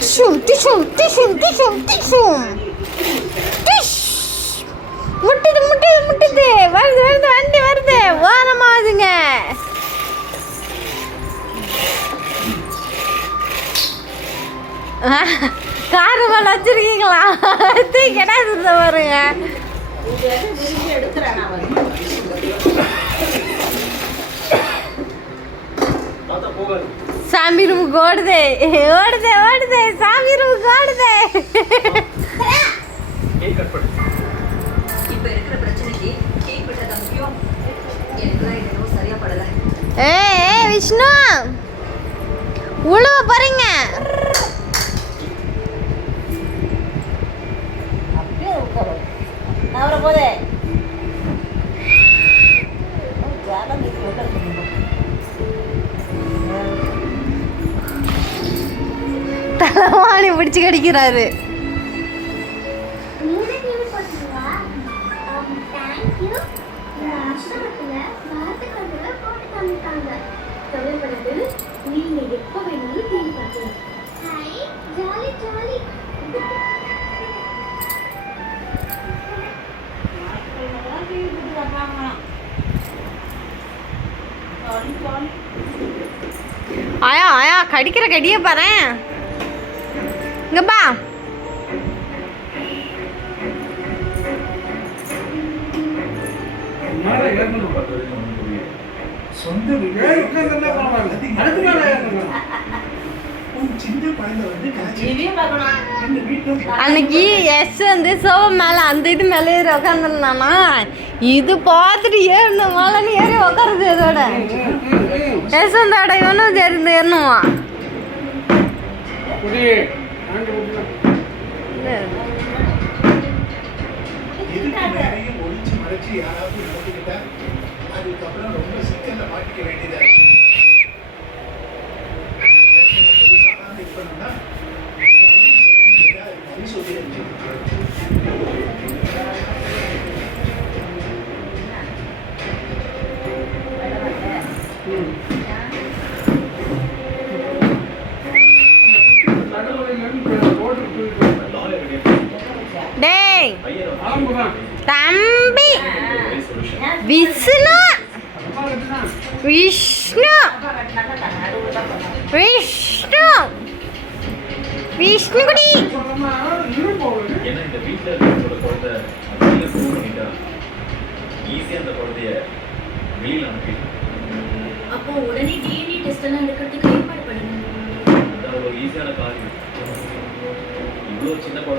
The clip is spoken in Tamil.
Tishum, tishum, tishum, tishum, tishum. Tish. முட்டுது முட்டுது முட்டுது. வருது வருது வண்டி வருது. ஓரமாகுதுங்க. காரு மேல வச்சிருக்கீங்களா? கேட்டா சுத்த பாருங்க. சாமி ரூமுக்கு ஓடுதே ஓடுதே ஓடுதே சாமி ரூமுக்கு ஓடுதே. ஏய் விஷ்ணு உழுவ போறீங்க. தலைவாணி பிடிச்சு கடிக்கிறாரு. ஆயா ஆயா கடிக்கிற கடிய பாரு. இங்க பா. அன்னைக்கு எஸ் வந்து சோபம் மேல அந்த இது மேல ஏறி உக்காந்துருந்தானா, இது பார்த்துட்டு ஏறணும் மேலன்னு ஏறி உக்காருது. இதோட எஸ் வந்தோட இவனும் சேர்ந்து ஏறணுமா. டேய் தம்பி விஷ்ணு விஷ்ணு விஷ்ணு விஷ்ணு குடி. அப்போ உடனே டிஎன்ஏ டெஸ்ட் எல்லாம் எடுக்கிறதுக்கு ஏற்பாடு பண்ணுங்க. ஈஸியான காரியம். இவ்வளோ சின்ன